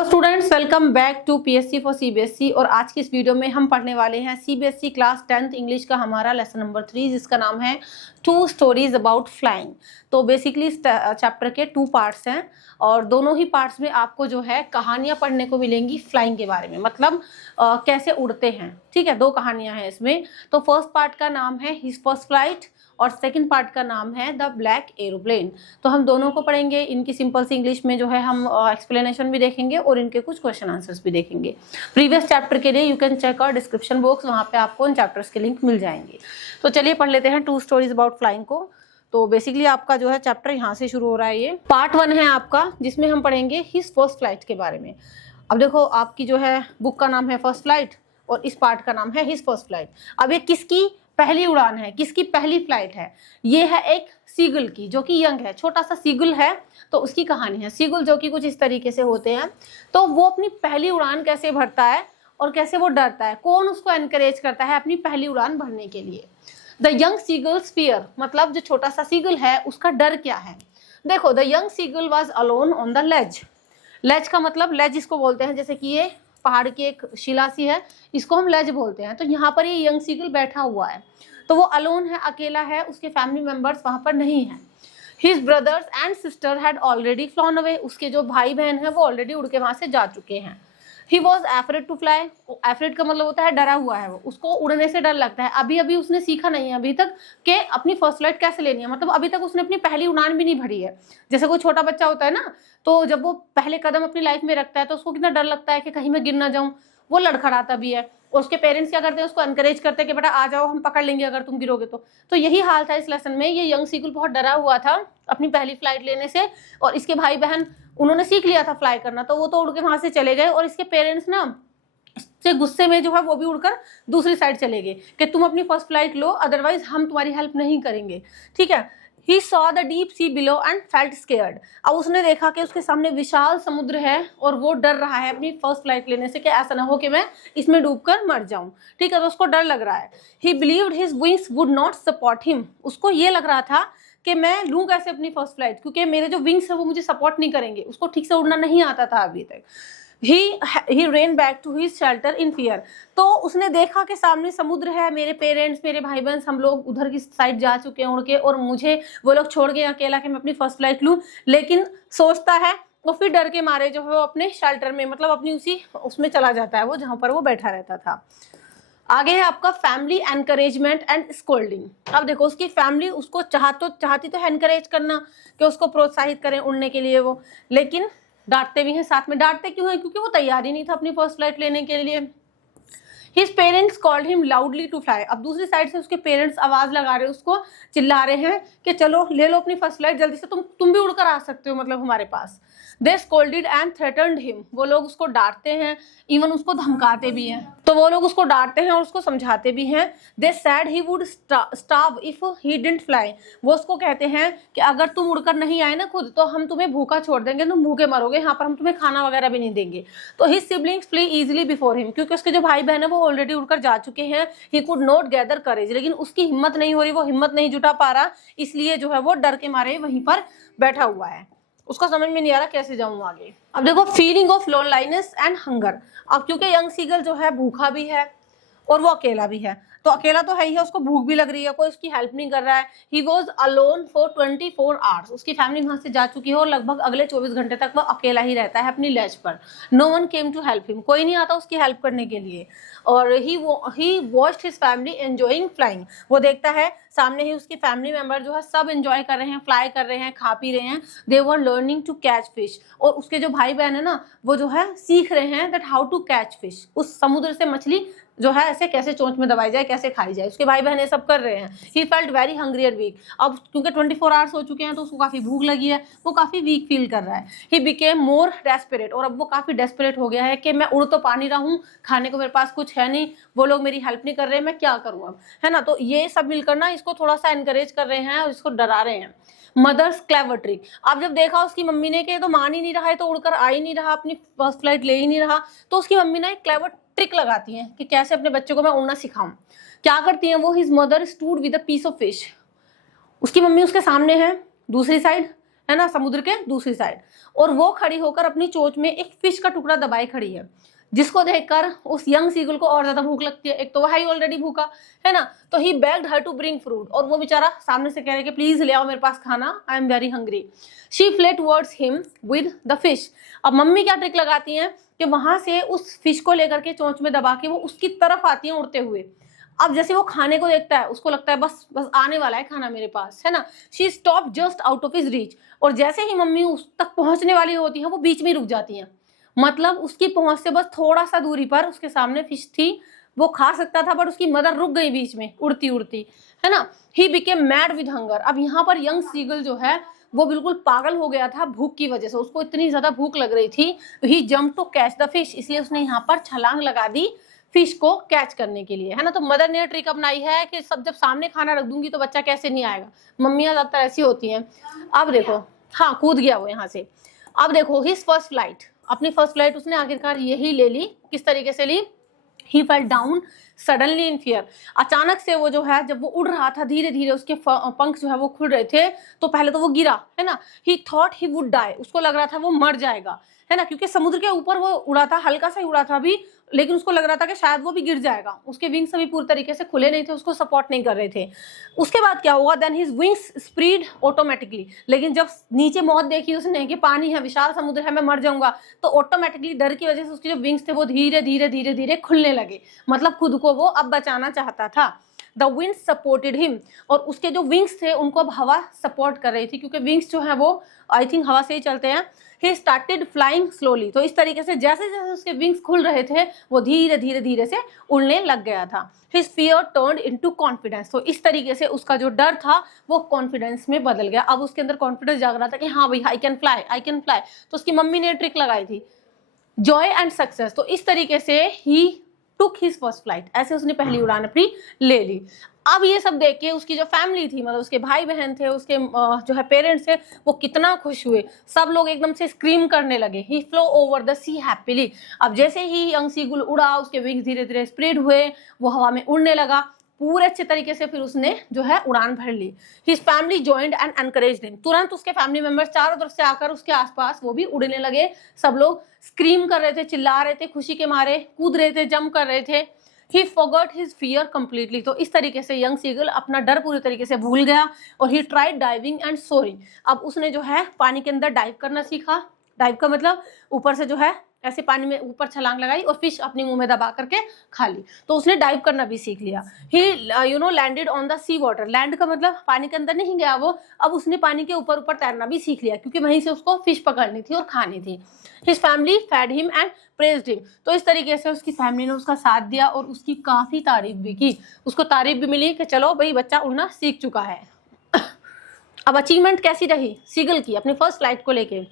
Hello students, welcome back to PSC for CBSE. और आज की इस वीडियो में हम पढ़ने वाले हैं सीबीएसई क्लास 10th इंग्लिश का हमारा लेसन नंबर 3, जिसका नाम है 2 स्टोरीज अबाउट फ्लाइंग। तो बेसिकली इस चैप्टर के 2 पार्ट्स हैं और दोनों ही पार्ट्स में आपको जो है कहानियां पढ़ने को मिलेंगी फ्लाइंग के बारे में, मतलब कैसे उड़ते हैं। ठीक है, 2 कहानियां हैं इसमें। तो फर्स्ट पार्ट का नाम है हिज फर्स्ट फ्लाइट और सेकंड पार्ट का नाम है द ब्लैक एरोप्लेन। तो हम दोनों को पढ़ेंगे। इनकी सिंपल सी इंग्लिश में जो है हम एक्सप्लेनेशन भी देखेंगे और इनके कुछ क्वेश्चन आंसर्स भी देखेंगे। प्रीवियस चैप्टर के लिए you can check our description box, वहाँ पे आपको इन चैप्टर्स के लिंक मिल जाएंगे। तो चलिए पढ़ लेते हैं 2 स्टोरीज अबाउट फ्लाइंग को। तो बेसिकली आपका जो है चैप्टर यहाँ से शुरू हो रहा है। ये पार्ट 1 है आपका, जिसमें हम पढ़ेंगे हिज फर्स्ट फ्लाइट के बारे में। अब देखो, आपकी जो है बुक का नाम है फर्स्ट फ्लाइट और इस पार्ट का नाम है हिज फर्स्ट फ्लाइट। अब ये किसकी पहली उड़ान है, किसकी पहली फ्लाइट है? ये है एक सीगल की, जो कि यंग है, छोटा सा सीगल है। तो उसकी कहानी है। सीगल जो कि कुछ इस तरीके से होते हैं। तो वो अपनी पहली उड़ान कैसे भरता है और कैसे वो डरता है, कौन उसको एनकरेज करता है अपनी पहली उड़ान भरने के लिए। द यंग सीगल्स फियर, मतलब जो छोटा सा सीगल है उसका डर क्या है। देखो, the young seagull was alone on the ledge. Ledge का मतलब, लेज इसको बोलते हैं, जैसे कि ये पहाड़ की एक शिला सी है, इसको हम लेज बोलते हैं। तो यहाँ पर ये यंग सीगल बैठा हुआ है, तो वो अलोन है, अकेला है, उसके फैमिली मेंबर्स वहां पर नहीं है। His brothers and sister had already flown away, उसके जो भाई बहन है वो ऑलरेडी उड़ के वहां से जा चुके हैं। ही वॉज एफरेड टू फ्लाई, एफरेड का मतलब होता है डरा हुआ है, वो उसको उड़ने से डर लगता है। अभी अभी उसने सीखा नहीं है अभी तक कि अपनी फर्स्ट फ्लाइट कैसे लेनी है, मतलब अभी तक उसने अपनी पहली उड़ान भी नहीं भरी है। जैसे कोई छोटा बच्चा होता है ना, तो जब वो पहले कदम अपनी लाइफ में रखता है तो उसको कितना डर लगता है कि कहीं मैं गिर ना जाऊं। वो लड़खड़ाता भी है और उसके पेरेंट्स क्या करते हैं, उसको एनकरेज करते हैं कि बेटा आ जाओ, हम पकड़ लेंगे अगर तुम गिरोगे तो यही हाल था इस लेसन में। ये यंग सीगल बहुत डरा हुआ था अपनी पहली फ्लाइट लेने से, और इसके भाई बहन उन्होंने सीख लिया था फ्लाई करना, तो वो तो उड़ के वहां से चले गए। और इसके पेरेंट्स ना इससे गुस्से में जो है वो भी उड़कर दूसरी साइड चले गए कि तुम अपनी फर्स्ट फ्लाइट लो, अदरवाइज हम तुम्हारी हेल्प नहीं करेंगे। ठीक है। He saw the deep sea below and felt scared. अब उसने देखा कि उसके सामने विशाल समुद्र है और वो डर रहा है अपनी फर्स्ट फ्लाइट लेने से कि ऐसा ना हो कि मैं इसमें डूबकर मर जाऊं। ठीक है, तो उसको डर लग रहा है। He believed his wings would not support him. उसको ये लग रहा था कि मैं लूं कैसे अपनी फर्स्ट फ्लाइट, क्योंकि मेरे जो विंग्स है वो मुझे सपोर्ट नहीं करेंगे। उसको ठीक से उड़ना नहीं आता था अभी तक। He ran back to his shelter in fear. तो उसने देखा कि सामने समुद्र है, मेरे पेरेंट्स, मेरे भाई बहन, हम लोग उधर की साइड जा चुके हैं उड़ के, और मुझे वो लोग छोड़ गए अकेला कि मैं अपनी फर्स्ट फ्लाइट लूं। लेकिन सोचता है और फिर डर के मारे जो है वो अपने शेल्टर में, मतलब अपनी उसमें चला जाता है, वो जहां पर वो बैठा रहता था। आगे है आपका फैमिली एनकरेजमेंट एंड स्कोल्डिंग। अब देखो, उसकी फैमिली उसको चाहती तो है एनकरेज करना, कि उसको प्रोत्साहित करें उड़ने के लिए वो, लेकिन डांटते भी हैं साथ में। डांटते क्यों है? क्योंकि वो तैयार ही नहीं था अपनी फर्स्ट फ्लाइट लेने के लिए। His parents called him loudly to fly. अब दूसरी साइड से उसके पेरेंट्स आवाज लगा रहे हैं, उसको चिल्ला रहे हैं कि चलो ले लो अपनी फर्स्ट फ्लाइट जल्दी से, तुम भी उड़कर आ सकते हो, मतलब हमारे पास। They scolded and threatened him. वो लोग उसको डांटते हैं, इवन उसको धमकाते भी हैं। तो वो लोग उसको डांटते हैं और उसको समझाते भी हैं। They said he would starve if he didn't fly. वो उसको कहते हैं कि अगर तुम उड़कर नहीं आए ना खुद, तो हम तुम्हें भूखा छोड़ देंगे, तुम भूखे मरोगे, यहाँ पर हम तुम्हें खाना वगैरह भी नहीं देंगे। तो his siblings flee easily before him. क्योंकि उसके जो भाई बहन है वो ऑलरेडी उड़कर जा चुके हैं। He could not gather courage. लेकिन उसकी हिम्मत नहीं हो रही, वो हिम्मत नहीं जुटा पा रहा, इसलिए जो है वो डर के मारे वहीं पर बैठा हुआ है। उसका समझ में नहीं आ रहा कैसे जाऊं आगे। अब देखो, फीलिंग ऑफ लोनलाइनेस एंड हंगर। अब क्योंकि यंग सीगल जो है भूखा भी है और वो अकेला भी है, तो अकेला तो है ही है, उसको भूख भी लग रही है, कोई उसकी हेल्प नहीं कर रहा है। He was alone for 24 hours. उसकी फैमिली वहां से जा चुकी है और लगभग अगले 24 घंटे तक वो अकेला ही रहता है अपनी लेज पर। No one came to help him, कोई नहीं आता उसकी हेल्प करने के लिए। और he watched his family enjoying flying. वो देखता है सामने ही उसकी फैमिली मेंबर जो है सब एंजॉय कर रहे हैं, फ्लाई कर रहे हैं, खा पी रहे हैं। They were learning to catch fish. और उसके जो भाई बहन है ना, वो जो है सीख रहे हैं that how to catch fish. उस समुद्र से मछली जो है ऐसे कैसे चोंच में दबाई जाए, कैसे खाई जाए, उसके भाई बहन ये सब कर रहे हैं। He felt very hungry and weak. अब क्योंकि 24 आवर्स हो चुके हैं तो उसको काफी भूख लगी है, वो काफी वीक फील कर रहा है। He became more desperate. और अब वो काफी डेस्परेट हो गया है कि मैं उड़ तो पा नहीं रहा हूँ, खाने को मेरे पास कुछ है नहीं, वो लोग मेरी हेल्प नहीं कर रहे, मैं क्या करूँ अब, है ना। तो ये सब मिलकर ना इसको थोड़ा सा एनकरेज कर रहे हैं और इसको डरा रहे हैं। Mother's clever trick. अब जब देखा उसकी मम्मी ने कि तो मान ही नहीं रहा है, तो उड़कर आ ही नहीं रहा, अपनी फर्स्ट फ्लाइट ले ही नहीं रहा, तो उसकी मम्मी ना एक क्लेवर ट्रिक लगाती हैं कि कैसे अपने बच्चों को मैं उड़ना सिखाऊं। क्या करती हैं वो? His mother stood with a piece of fish. उसकी मम्मी उसके सामने है दूसरी साइड, है ना, समुद्र के दूसरी साइड, और वो खड़ी होकर अपनी चोंच में एक फिश का टुकड़ा दबाए खड़ी है, जिसको देखकर उस यंग सीगल को और ज्यादा भूख लगती है। एक तो वह ही ऑलरेडी भूखा है ना, तो he begged her to bring fruit, और वो बेचारा सामने से कह रहे कि प्लीज ले आओ मेरे पास खाना, I am very hungry. She flew towards him with the fish. अब मम्मी क्या ट्रिक लगाती हैं कि वहां से उस फिश को लेकर के चोंच में दबा के वो उसकी तरफ आती है उड़ते हुए। अब जैसे वो खाने को देखता है, उसको लगता है बस बस आने वाला है खाना मेरे पास, है ना। She stop just out of his reach, और जैसे ही मम्मी उस तक पहुंचने वाली होती है वो बीच में रुक जाती हैं। मतलब उसकी पहुंच से बस थोड़ा सा दूरी पर उसके सामने फिश थी, वो खा सकता था, बट उसकी मदर रुक गई बीच में उड़ती उड़ती, है ना। He became mad with hunger. अब यहाँ पर यंग सीगल जो है वो बिल्कुल पागल हो गया था भूख की वजह से, उसको इतनी ज्यादा भूख लग रही थी। He jump to catch the fish, इसलिए उसने यहाँ पर छलांग लगा दी फिश को कैच करने के लिए, है ना। तो मदर ने ट्रिक अपनाई है कि सब जब सामने खाना रख दूंगी तो बच्चा कैसे नहीं आएगा, मम्मियां ज्यादातर ऐसी होती हैं। अब देखो, हाँ कूद गया वो यहाँ से। अब देखो हिज फर्स्ट फ्लाइट, अपनी फर्स्ट फ्लाइट उसने आखिरकार यही ले ली। किस तरीके से ली? He fell down suddenly in fear. अचानक से वो जो है, जब वो उड़ रहा था धीरे धीरे उसके पंख जो है वो खुल रहे थे, तो पहले तो वो गिरा, है ना। He thought he would die, उसको लग रहा था वो मर जाएगा, है ना, क्योंकि समुद्र के ऊपर वो उड़ा था, हल्का सा ही उड़ा था अभी, लेकिन उसको लग रहा था कि शायद वो भी गिर जाएगा। उसके विंग्स अभी पूरी तरीके से खुले नहीं थे, उसको सपोर्ट नहीं कर रहे थे। उसके बाद क्या हुआ? Then his wings spread automatically. लेकिन जब नीचे मौत देखी उसने कि पानी है, विशाल समुद्र है, मैं मर जाऊंगा, तो ऑटोमेटिकली डर की वजह से उसके जो विंग्स थे वो धीरे धीरे धीरे धीरे खुलने लगे। मतलब खुद को वो अब बचाना चाहता था। द विंड सपोर्टेड हिम, और उसके जो विंग्स थे उनको अब हवा सपोर्ट कर रही थी, क्योंकि विंग्स जो है वो आई थिंक हवा से ही चलते हैं। ही स्टार्टेड फ्लाइंग स्लोली, तो इस तरीके से जैसे जैसे उसके विंग्स खुल रहे थे वो धीरे धीरे धीरे से उड़ने लग गया था। His fear turned into confidence, तो इस तरीके से उसका जो डर था वो कॉन्फिडेंस में बदल गया। अब उसके अंदर कॉन्फिडेंस जाग रहा था कि हाँ भाई, I can fly, I can fly. तो उसकी मम्मी ने ट्रिक लगाई थी, जॉय एंड सक्सेस। तो इस तरीके से ही टुक हिज फर्स्ट फ्लाइट, ऐसे उसने पहली उड़ान अपनी ले ली। अब ये सब देख के उसकी जो फैमिली थी, मतलब उसके भाई बहन थे, उसके जो है पेरेंट्स थे, वो कितना खुश हुए। सब लोग एकदम से स्क्रीम करने लगे। He flew over the sea happily. अब जैसे ही यंग सीगुल उड़ा, उसके विंग्स धीरे धीरे स्प्रेड हुए, वो हवा में उड़ने लगा पूरे अच्छे तरीके से। फिर उसने जो है उड़ान भर ली। His family joined and encouraged him, तुरंत उसके फैमिली मेंबर्स चारों तरफ से आकर उसके आसपास वो भी उड़ने लगे। सब लोग स्क्रीम कर रहे थे, चिल्ला रहे थे, खुशी के मारे कूद रहे थे, जंप कर रहे थे। ही फॉरगॉट हिज फियर कंप्लीटली, तो इस तरीके से यंग सीगल अपना डर पूरी तरीके से भूल गया। और he tried diving and soaring, अब उसने जो है पानी के अंदर डाइव करना सीखा। डाइव का मतलब ऊपर से जो है ऐसे पानी में ऊपर छलांग लगाई और फिश अपने मुंह में दबा करके खा ली, तो उसने डाइव करना भी सीख लिया। He landed on the sea water, land का मतलब पानी के अंदर नहीं गया वो, अब उसने पानी के ऊपर ऊपर तैरना भी सीख लिया, क्योंकि वहीं से उसको फिश पकड़नी थी और खानी थी। His family fed him and praised him, तो इस तरीके से उसकी फैमिली ने उसका साथ दिया और उसकी काफी तारीफ भी की। उसको तारीफ भी मिली कि चलो भाई बच्चा उड़ना सीख चुका है। अब अचीवमेंट कैसी रही सीगल की अपनी फर्स्ट फ्लाइट को लेके?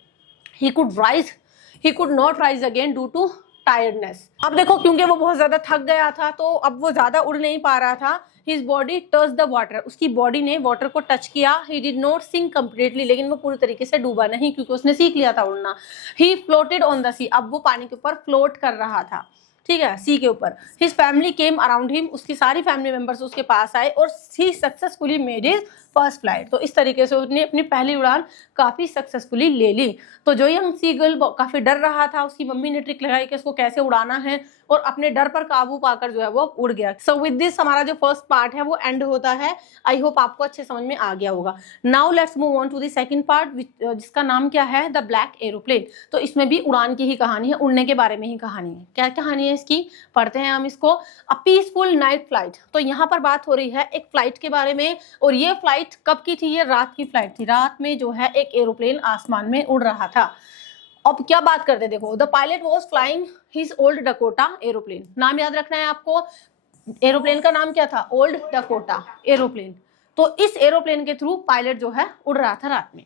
He could not rise again due to tiredness. अब देखो, क्योंकि वो बहुत ज्यादा थक गया था तो अब वो ज्यादा उड़ नहीं पा रहा था। His body touched the water, उसकी बॉडी ने वाटर को टच किया। He did not sink completely, लेकिन वो पूरी तरीके से डूबा नहीं, क्योंकि उसने सीख लिया था उड़ना। He floated on the sea, अब वो पानी के ऊपर फ्लोट कर रहा था, ठीक है, सी के ऊपर। His family came around him, उसकी सारी फैमिली मेंबर्स उसके पास आए और he successfully made his first flight, तो इस तरीके से उसने अपनी पहली उड़ान काफी सक्सेसफुली ले ली। तो जो यंग सीगल काफी डर रहा था, उसकी मम्मी ने ट्रिक लगाई कि इसको कैसे उड़ाना है और अपने डर पर काबू पाकर जो है वो उड़ गया। सो विद दिस हमारा जो फर्स्ट पार्ट है वो एंड होता है। आई होप आपको अच्छे समझ में आ गया होगा। Now let's move on to the second part, जिसका नाम क्या है? The black aeroplane. तो इसमें भी उड़ान की ही कहानी है, उड़ने के बारे में ही कहानी है। क्या कहानी है इसकी? पढ़ते हैं हम इसको। अ पीसफुल नाइट फ्लाइट, तो यहाँ पर बात हो रही है एक फ्लाइट के बारे में, और ये फ्लाइट कब की थी? ये रात की फ्लाइट थी। रात में जो है एक एरोप्लेन आसमान में उड़ रहा था। अब क्या बात करते हैं, देखो, the pilot was flying his old Dakota aeroplane. नाम याद रखना है आपको, एरोप्लेन का नाम क्या था? Old Dakota aeroplane. तो इस एरोप्लेन के थ्रू पायलट जो है उड़ रहा था रात में।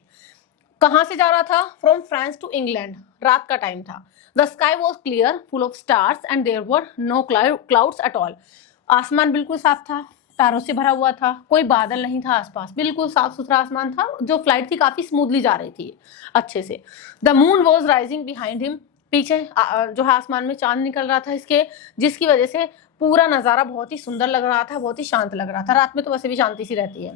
कहां से जा रहा था? From France to England. रात का टाइम था। The sky was clear full of stars and there were no clouds at all. आसमान बिल्कुल साफ था, तारों से भरा हुआ था, कोई बादल नहीं था आसपास, बिल्कुल साफ सुथरा आसमान था। जो फ्लाइट थी काफी स्मूथली जा रही थी अच्छे से। The moon was rising behind him, पीछे जो है आसमान में चांद निकल रहा था इसके, जिसकी वजह से पूरा नजारा बहुत ही सुंदर लग रहा था, बहुत ही शांत लग रहा था। रात में तो वैसे भी शांति सी रहती है।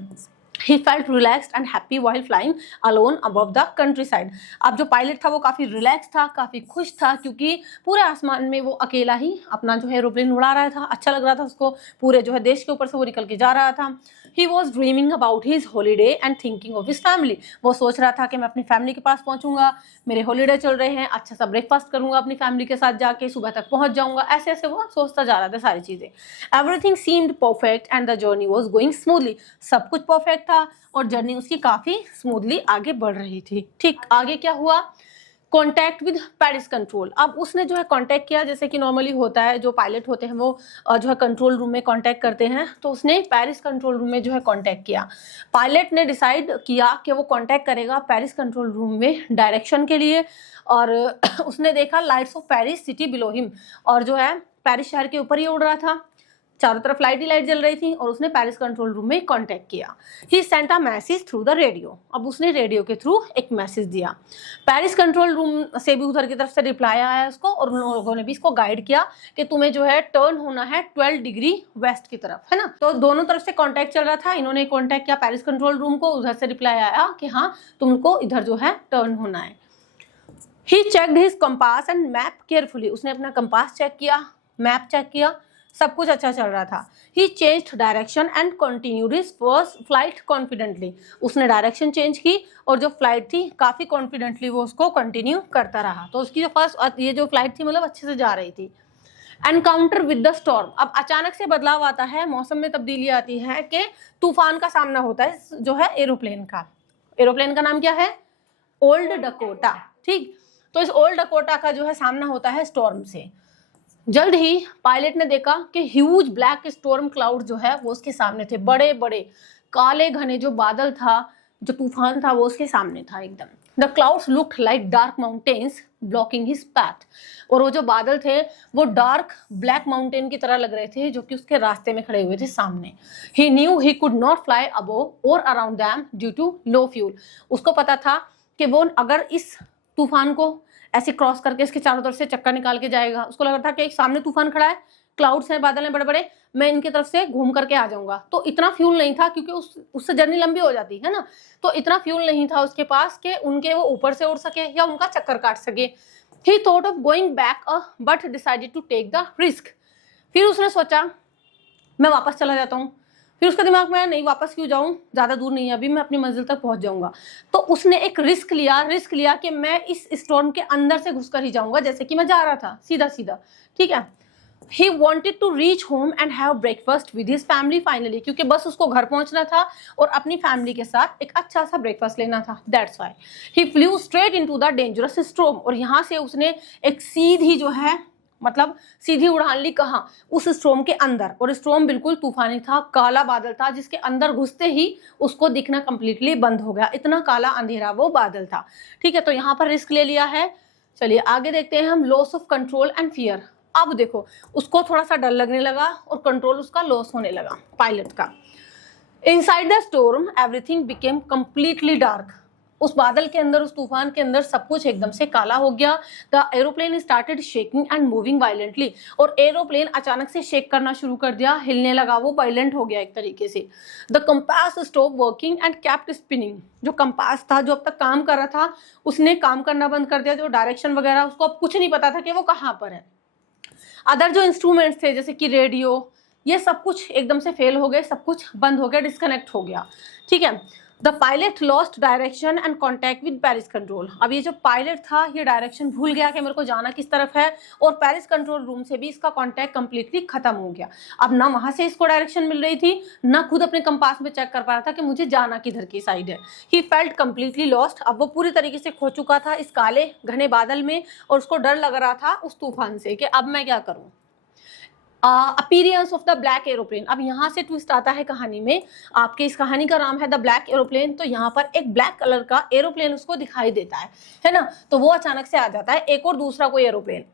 He felt relaxed and happy while flying alone above the countryside. अब जो पायलट था वो काफ़ी रिलैक्स था, काफ़ी खुश था, क्योंकि पूरे आसमान में वो अकेला ही अपना जो है एरोप्लेन उड़ा रहा था। अच्छा लग रहा था उसको, पूरे जो है देश के ऊपर से वो निकल के जा रहा था। He was dreaming about his holiday and thinking of his family. वो सोच रहा था कि मैं अपनी फैमिली के पास पहुंचूंगा, मेरे हॉलीडे चल रहे हैं, अच्छा सा ब्रेकफास्ट करूंगा अपनी फैमिली के साथ जाके, सुबह तक पहुंच जाऊंगा। ऐसे ऐसे वो सोचता जा रहा था सारी चीज़ें। Everything seemed perfect and the journey was going smoothly. सब कुछ परफेक्ट था और जर्नी उसकी काफ़ी स्मूथली आगे बढ़ रही थी। ठीक, आगे क्या हुआ? Contact with Paris control. अब उसने जो है कॉन्टैक्ट किया, जैसे कि नॉर्मली होता है, जो पायलट होते हैं वो जो है कंट्रोल रूम में कॉन्टैक्ट करते हैं, तो उसने पेरिस कंट्रोल रूम में जो है कॉन्टैक्ट किया। पायलट ने डिसाइड किया कि वो कॉन्टैक्ट करेगा पेरिस कंट्रोल रूम में डायरेक्शन के लिए, और उसने देखा lights off Paris city below him, और जो है पेरिस शहर के ऊपर ही उड़ रहा था, चारों तरफ लाइट ही लाइट जल रही थी, और उसने पेरिस कंट्रोल रूम में कांटेक्ट किया। He sent a message through the radio. अब उसने रेडियो के थ्रू एक मैसेज दिया। पेरिस कंट्रोल रूम से भी उधर की तरफ से रिप्लाई आया उसको, और उन लोगों ने भी इसको गाइड किया कि तुम्हें जो है टर्न होना है 12 डिग्री वेस्ट की तरफ, है ना। तो दोनों तरफ से कॉन्टैक्ट चल रहा था। इन्होंने कॉन्टैक्ट किया पेरिस कंट्रोल रूम को, उधर से रिप्लाई आया कि हाँ तुमको इधर जो है टर्न होना है। He checked his compass and map carefully. उसने अपना कंपास चेक किया, मैप चेक किया, सब कुछ अच्छा चल रहा था। He changed direction and continued his first flight confidently. उसने डायरेक्शन चेंज की और जो फ्लाइट थी काफ़ी कॉन्फिडेंटली वो उसको कंटिन्यू करता रहा। तो उसकी जो फर्स्ट ये जो फ्लाइट थी मतलब अच्छे से जा रही थी। Encounter with the storm. अब अचानक से बदलाव आता है, मौसम में तब्दीली आती है कि तूफान का सामना होता है जो है एरोप्लेन का। एरोप्लेन का नाम क्या है? Old Dakota. ठीक, तो इस ओल्ड डकोटा का जो है सामना होता है स्टॉर्म से। जल्द ही पायलट ने देखा कि ह्यूज ब्लैक स्टॉर्म क्लाउड जो है वो उसके सामने थे। बड़े बड़े काले घने जो बादल था, जो तूफान था, वो उसके सामने था एकदम। The clouds looked like dark mountains blocking his path. और वो जो बादल थे वो डार्क ब्लैक माउंटेन की तरह लग रहे थे, जो कि उसके रास्ते में खड़े हुए थे सामने। He knew he could not fly above or around them due to low fuel. उसको पता था कि वो अगर इस तूफान को ऐसे क्रॉस करके इसके चारों तरफ से चक्कर निकाल के जाएगा, उसको लग रहा था कि एक सामने तूफान खड़ा है, क्लाउड्स हैं, बादल हैं बड़े बड़े, मैं इनकी तरफ से घूम करके आ जाऊंगा। तो इतना फ्यूल नहीं था, क्योंकि उससे जर्नी लंबी हो जाती है ना, तो इतना फ्यूल नहीं था उसके पास कि उनके वो ऊपर से उड़ सके या उनका चक्कर काट सके। He thought of going back but decided to take the risk. फिर उसने सोचा मैं वापस चला जाता हूँ। फिर उसका दिमाग में नहीं, वापस क्यों जाऊं, ज़्यादा दूर नहीं है अभी, मैं अपनी मंजिल तक पहुंच जाऊंगा। तो उसने एक रिस्क लिया कि मैं इस स्टॉर्म के अंदर से घुसकर ही जाऊंगा, जैसे कि मैं जा रहा था सीधा सीधा। ठीक है। He wanted to reach home and have breakfast with his family finally, क्योंकि बस उसको घर पहुंचना था और अपनी फैमिली के साथ एक अच्छा सा ब्रेकफास्ट लेना था। That's why he flu straight into the dangerous storm. और यहाँ से उसने एक सीधी जो है मतलब सीधी उड़ान ली, कहाँ? उस स्ट्रोम के अंदर। और स्ट्रोम बिल्कुल तूफानी था, काला बादल था, जिसके अंदर घुसते ही उसको दिखना कंप्लीटली बंद हो गया। इतना काला अंधेरा वो बादल था। ठीक है, तो यहाँ पर रिस्क ले लिया है। चलिए आगे देखते हैं हम। Loss of control and fear. अब देखो उसको थोड़ा सा डर लगने लगा और कंट्रोल उसका लॉस होने लगा पायलट का। Inside the storm everything became completely dark. उस बादल के अंदर, उस तूफान के अंदर सब कुछ एकदम से काला हो गया। The aeroplane started shaking and moving violently. और एरोप्लेन अचानक से शेक करना शुरू कर दिया, हिलने लगा, वो वायलेंट हो गया एक तरीके से। The compass stop working and kept spinning. जो कंपास था, जो अब तक काम कर रहा था, उसने काम करना बंद कर दिया। जो डायरेक्शन वगैरह, उसको अब कुछ नहीं पता था कि वो कहाँ पर है। अदर जो इंस्ट्रूमेंट्स थे जैसे कि रेडियो, ये सब कुछ एकदम से फेल हो गए, सब कुछ बंद हो गया, डिस्कनेक्ट हो गया। ठीक है। The pilot lost direction and contact with Paris control. अब ये जो पायलट था ये डायरेक्शन भूल गया कि मेरे को जाना किस तरफ है, और पेरिस कंट्रोल रूम से भी इसका कॉन्टैक्ट कंप्लीटली खत्म हो गया। अब ना वहां से इसको डायरेक्शन मिल रही थी, ना खुद अपने कंपास में चेक कर पा रहा था कि मुझे जाना किधर की साइड है। He felt completely lost. अब वो पूरी तरीके से खो चुका था इस काले घने बादल में, और उसको डर लग रहा था उस तूफान से कि अब मैं क्या करूं। Appearance of the black aeroplane. अब यहाँ से ट्विस्ट आता है कहानी में। आपके इस कहानी का नाम है द ब्लैक एरोप्लेन। तो यहाँ पर एक ब्लैक कलर का एरोप्लेन उसको दिखाई देता है ना। तो वो अचानक से आ जाता है, एक और दूसरा कोई एरोप्लेन।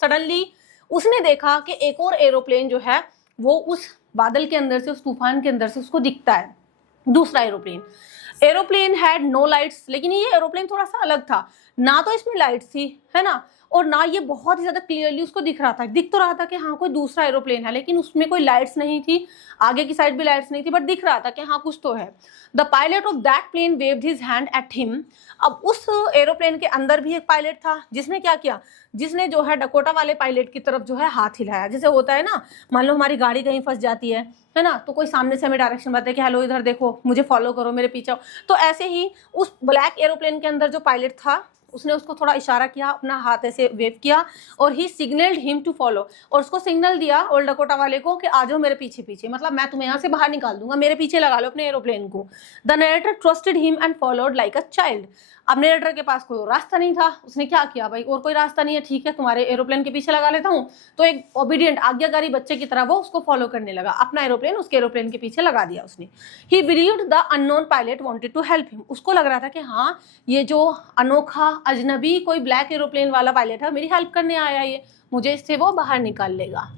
सडनली उसने देखा कि एक और एरोप्लेन जो है वो उस बादल के अंदर से, उस तूफान के अंदर से उसको दिखता है, दूसरा aeroplane. Aeroplane had no lights. लेकिन ये एरोप्लेन थोड़ा सा अलग था, ना तो इसमें लाइट्स थी, है ना, और ना ये बहुत ही ज्यादा क्लियरली उसको दिख रहा था, दिख तो रहा था कि हाँ कोई दूसरा एरोप्लेन है, लेकिन उसमें कोई लाइट्स नहीं थी, आगे की साइड भी लाइट्स नहीं थी, बट दिख रहा था कि हाँ कुछ तो है। The pilot of that plane waved his hand at him. अब उस एरोप्लेन के अंदर भी एक पायलट था, जिसने क्या किया, जिसने जो है डकोटा वाले पायलट की तरफ जो है हाथ हिलाया। जैसे होता है ना, मान लो हमारी गाड़ी कहीं फंस जाती है ना, तो कोई सामने से हमें डायरेक्शन बताए कि हेलो इधर देखो, मुझे फॉलो करो, मेरे पीछे आओ। तो ऐसे ही उस ब्लैक एरोप्लेन के अंदर जो पायलट था, उसने उसको थोड़ा इशारा किया, अपना हाथ ऐसे वेव किया, और ही सिग्नल्ड हिम टू फॉलो, और उसको सिग्नल दिया ओल्ड डकोटा वाले को कि आ जाओ मेरे पीछे पीछे, मतलब मैं तुम्हें यहाँ से बाहर निकाल दूंगा, मेरे पीछे लगा लो अपने एरोप्लेन को। The narrator trusted him and followed like a child. अब नरेटर के पास कोई रास्ता नहीं था, उसने क्या किया, भाई और कोई रास्ता नहीं है, ठीक है तुम्हारे एरोप्लेन के पीछे लगा लेता हूँ, तो एक ओबीडियंट आज्ञाकारी बच्चे की तरह वो उसको फॉलो करने लगा, अपना एरोप्लेन उसके एरोप्लेन के पीछे लगा दिया उसने। He believed the unknown pilot wanted to help him. उसको लग रहा था कि हाँ ये जो अनोखा अजनबी कोई ब्लैक एरोप्लेन वाला पायलट है, मेरी हेल्प करने आया, ये मुझे इससे वो बाहर निकाल लेगा।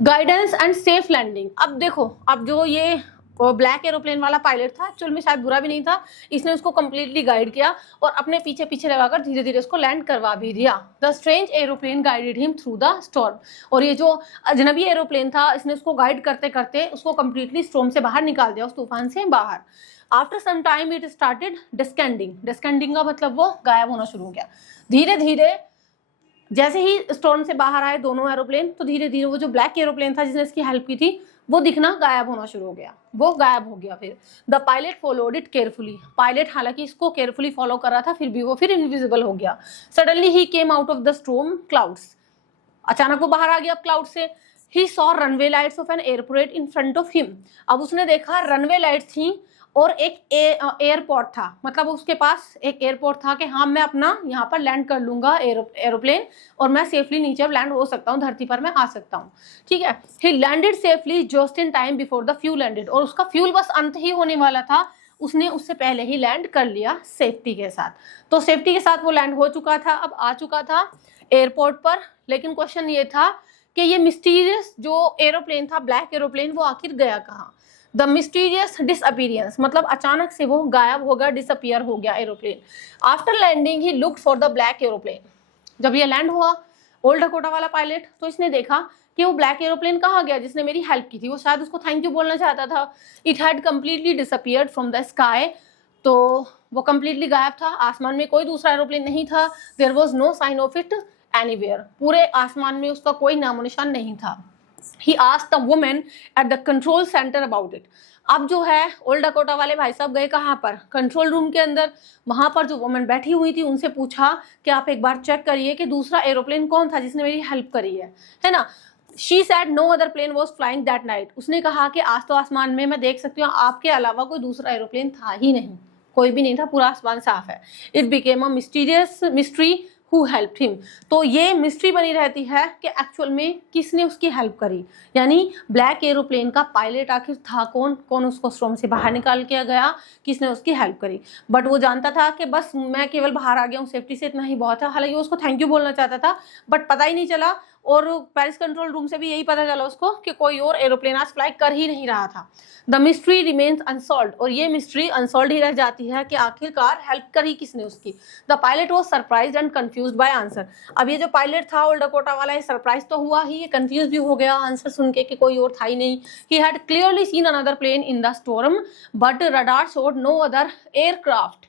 Guidance and safe landing. अब देखो, अब जो ये ब्लैक एरोप्लेन वाला पायलट था, एक्चुअल में शायद बुरा भी नहीं था, इसने उसको कंप्लीटली गाइड किया और अपने पीछे पीछे लगाकर धीरे धीरे उसको लैंड करवा भी दिया। The strange aeroplane guided him through the storm. और ये जो अजनबी एरोप्लेन था, इसने उसको गाइड करते करते उसको कंप्लीटली स्टॉर्म से बाहर निकाल दिया, उस तूफान से बाहर। After some time it started descending. Descending का मतलब वो गायब होना शुरू हो गया। धीरे धीरे जैसे ही स्टॉर्म से बाहर आए दोनों एरोप्लेन, तो धीरे धीरे वो जो ब्लैक एरोप्लेन था जिसने इसकी हेल्प की थी, वो दिखना गायब होना शुरू हो गया, वो गायब हो गया। फिर the pilot followed it carefully. Pilot हालांकि इसको केयरफुली फॉलो कर रहा था, फिर भी वो फिर इनविजिबल हो गया। Suddenly he came out of the storm clouds. अचानक वो बाहर आ गया अब क्लाउड से। He saw runway lights off an airport in front of him. अब उसने देखा रनवे लाइट्स थी और एक एयरपोर्ट था, मतलब उसके पास एक एयरपोर्ट था कि हाँ मैं अपना यहाँ पर लैंड कर लूंगा एरोप्लेन, और मैं सेफली नीचे अब लैंड हो सकता हूँ, धरती पर मैं आ सकता हूँ, ठीक है। ही landed safely just in time before the fuel landed. और उसका फ्यूल बस अंत ही होने वाला था, उसने उससे पहले ही लैंड कर लिया सेफ्टी के साथ। तो सेफ्टी के साथ वो लैंड हो चुका था, अब आ चुका था एयरपोर्ट पर। लेकिन क्वेश्चन ये था कि ये मिस्टीरियस जो एरोप्लेन था, ब्लैक एरोप्लेन, वो आखिर गया कहाँ। द मिस्टीरियस डिसअपीयरेंस, मतलब अचानक से वो गायब हो गया, डिसअपियर हो गया aeroplane. After landing he looked for the black aeroplane. जब ये लैंड हुआ ओल्ड डकोटा वाला पायलट, तो इसने देखा कि वो ब्लैक एरोप्लेन कहाँ गया जिसने मेरी हेल्प की थी। वो शायद उसको थैंक यू बोलना चाहता था। It had completely disappeared from the sky. तो वो कम्प्लीटली गायब था, आसमान में कोई दूसरा एरोप्लेन नहीं था। There was no sign of it anywhere. पूरे आसमान में उसका कोई नामो निशान नहीं था। He asked the woman at the control center about it. अब जो है ओल्ड डकोटा वाले भाई साहब गए कहाँ पर, कंट्रोल रूम के अंदर। वहां पर जो वुमेन बैठी हुई थी उनसे पूछा कि आप एक बार चेक करिए कि दूसरा एरोप्लेन कौन था जिसने मेरी हेल्प करी है ना। She said no other plane was flying that night. उसने कहा कि आज तो आसमान में मैं देख सकती हूँ आपके अलावा कोई दूसरा एरोप्लेन था ही नहीं, कोई भी नहीं था, पूरा आसमान साफ है। It became a mysterious mystery who helped him. तो ये मिस्ट्री बनी रहती है कि एक्चुअल में किसने उसकी हेल्प करी, यानी ब्लैक एरोप्लेन का पायलट आखिर था कौन, कौन उसको स्टॉर्म से बाहर निकाल के गया, किसने उसकी हेल्प करी। बट वो जानता था कि बस मैं केवल बाहर आ गया हूँ सेफ्टी से, इतना ही बहुत है। हालांकि उसको थैंक यू बोलना चाहता था, बट पता ही नहीं चला। और पेरिस कंट्रोल रूम से भी यही पता चला उसको कि कोई और एरोप्लेन आज फ्लाई कर ही नहीं रहा था। The mystery remains unsolved. और ये मिस्ट्री अनसॉल्व्ड ही रह जाती है कि आखिरकार हेल्प करी किसने उसकी। The pilot was surprised and confused by answer. अब ये जो पायलट था ओल्ड डकोटा वाला, ये सरप्राइज तो हुआ ही, ये कंफ्यूज भी हो गया आंसर सुन के कि कोई और था ही नहीं। He had clearly seen another plane in the storm but radar showed no other aircraft.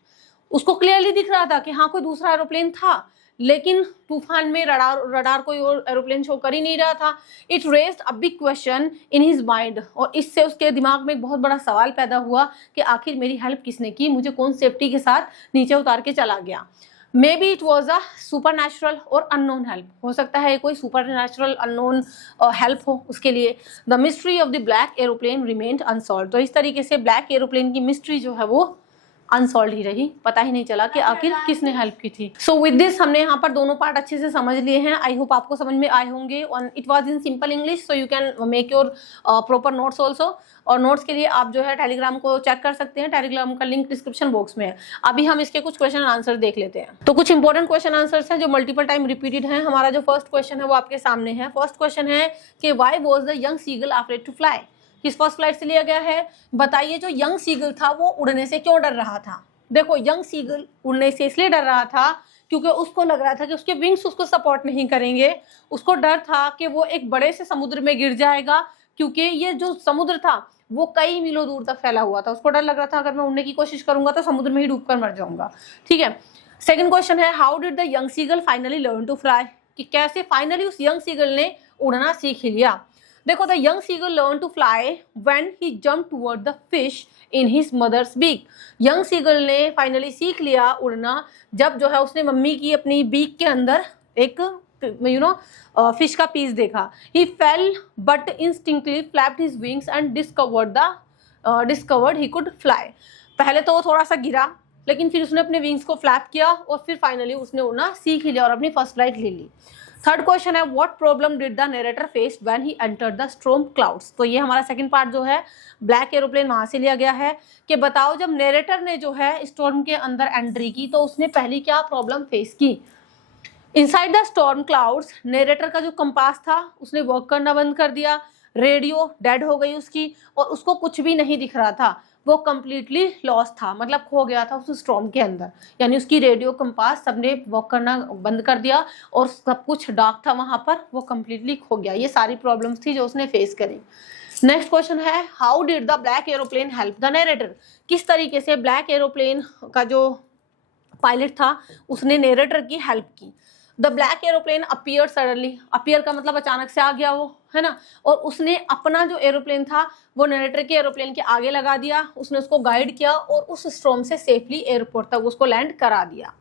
उसको क्लियरली दिख रहा था कि हाँ कोई दूसरा एरोप्लेन था, लेकिन तूफान में रडार कोई और एरोप्लेन शो कर ही नहीं रहा था। It raised a big question in his mind. और इससे उसके दिमाग में एक बहुत बड़ा सवाल पैदा हुआ कि आखिर मेरी हेल्प किसने की, मुझे कौन सेफ्टी के साथ नीचे उतार के चला गया। May be it was a super natural और अननोन हेल्प। हो सकता है कोई सुपर नेचुरल अननोन हेल्प हो उसके लिए। The mystery of the black aeroplane remained unsolved. तो इस तरीके से ब्लैक एरोप्लेन की मिस्ट्री जो है वो अनसॉल्व ही रही, पता ही नहीं चला कि आखिर किसने हेल्प की थी। सो विद दिस हमने यहाँ पर दोनों पार्ट अच्छे से समझ लिए हैं। आई होप आपको समझ में आए होंगे। It was in simple English, so you can make your proper notes also. और नोट्स के लिए आप जो है टेलीग्राम को चेक कर सकते हैं, टेलीग्राम का लिंक डिस्क्रिप्शन बॉक्स में है। अभी हम इसके कुछ क्वेश्चन आंसर देख लेते हैं। तो कुछ इंपॉर्टेंट क्वेश्चन आंसर्स हैं जो मल्टीपल टाइम रिपीटेड हैं। हमारा जो फर्स्ट क्वेश्चन है वो आपके सामने है। फर्स्ट क्वेश्चन है कि why was the young seagull afraid to fly. किस फर्स्ट फ्लाइट से लिया गया है, बताइए। जो यंग सीगल था वो उड़ने से क्यों डर रहा था। देखो, यंग सीगल उड़ने से इसलिए डर रहा था क्योंकि उसको लग रहा था कि उसके विंग्स उसको सपोर्ट नहीं करेंगे। उसको डर था कि वो एक बड़े से समुद्र में गिर जाएगा, क्योंकि ये जो समुद्र था वो कई मीलों दूर तक फैला हुआ था। उसको डर लग रहा था अगर मैं उड़ने की कोशिश करूंगा तो समुद्र में ही डूबकर मर जाऊंगा। ठीक है, सेकंड क्वेश्चन है how did the young seagull finally learn to fly, कि कैसे फाइनली उस यंग सीगल ने उड़ना सीख लिया। देखो, the young seagull learn to fly when he jump toward the fish in his mother's beak. Young seagull ने फाइनली सीख लिया उड़ना जब जो है उसने मम्मी की अपनी बीक के अंदर एक फिश का पीस देखा। He fell but instinctively flapped his wings and discovered he could fly. पहले तो वो थोड़ा सा गिरा, लेकिन फिर उसने अपने विंग्स को फ्लैप किया और फिर फाइनली उसने उड़ना सीख ही लिया और अपनी फर्स्ट फ्लाइट ले ली। थर्ड क्वेश्चन है what problem did the narrator face when he entered the storm clouds. तो ये हमारा सेकंड पार्ट जो है ब्लैक एरोप्लेन वहां से लिया गया है कि बताओ जब नरेटर ने जो है स्टॉर्म के अंदर एंट्री की तो उसने पहली क्या प्रॉब्लम फेस की। Inside the storm clouds narrator का जो कंपास था उसने वर्क करना बंद कर दिया, रेडियो डेड हो गई उसकी और उसको कुछ भी नहीं दिख रहा था, वो कम्प्लीटली लॉस था, मतलब खो गया था उस स्टॉर्म के अंदर। यानी उसकी रेडियो कंपास सबने वर्क करना बंद कर दिया और सब कुछ डार्क था वहां पर, वो कम्प्लीटली खो गया। ये सारी प्रॉब्लम्स थी जो उसने फेस करी। नेक्स्ट क्वेश्चन है how did the black aeroplane help the narrator, किस तरीके से ब्लैक एरोप्लेन का जो पायलट था उसने नरेटर की हेल्प की। The black aeroplane appear suddenly, appear का मतलब अचानक से आ गया वो, है ना, और उसने अपना जो एरोप्लेन था वो नरेटर के एरोप्लेन के आगे लगा दिया, उसने उसको गाइड किया और उस स्टॉर्म से सेफली एयरपोर्ट तक उसको लैंड करा दिया।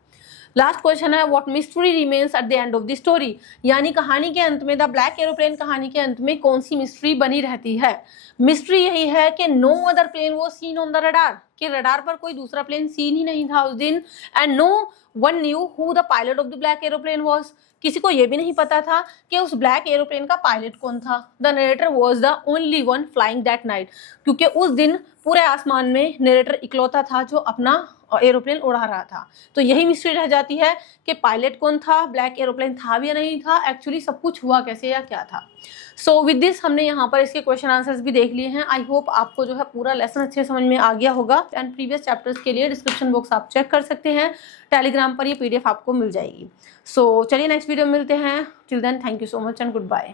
लास्ट क्वेश्चन है what mystery remains at the end of the story, यानी कहानी के अंत में, द ब्लैक एरोप्लेन कहानी के अंत में कौन सी मिस्ट्री बनी रहती है। मिस्ट्री यही है कि नो अदर प्लेन वो सीन ऑन द रडार, कि रडार पर कोई दूसरा प्लेन सीन ही नहीं था उस दिन। And no one knew who the pilot of the black aeroplane was, किसी को यह भी नहीं पता था कि उस ब्लैक एरोप्लेन का पायलट कौन था। The narrator was the only one flying that night, क्योंकि उस दिन पूरे आसमान में नरेटर इकलौता था जो अपना एरोप्लेन उड़ा रहा था। तो यही मिस्ट्री रह जाती है कि पायलट कौन था, ब्लैक एरोप्लेन था भी या नहीं था, एक्चुअली सब कुछ हुआ कैसे या क्या था। सो विद दिस हमने यहाँ पर इसके क्वेश्चन आंसर्स भी देख लिए हैं। आई होप आपको जो है पूरा लेसन अच्छे समझ में आ गया होगा। एंड प्रीवियस चैप्टर्स के लिए डिस्क्रिप्शन बॉक्स आप चेक कर सकते हैं, टेलीग्राम पर ये PDF आपको मिल जाएगी। सो चलिए नेक्स्ट वीडियो में मिलते हैं। Till then thank you so much and good bye.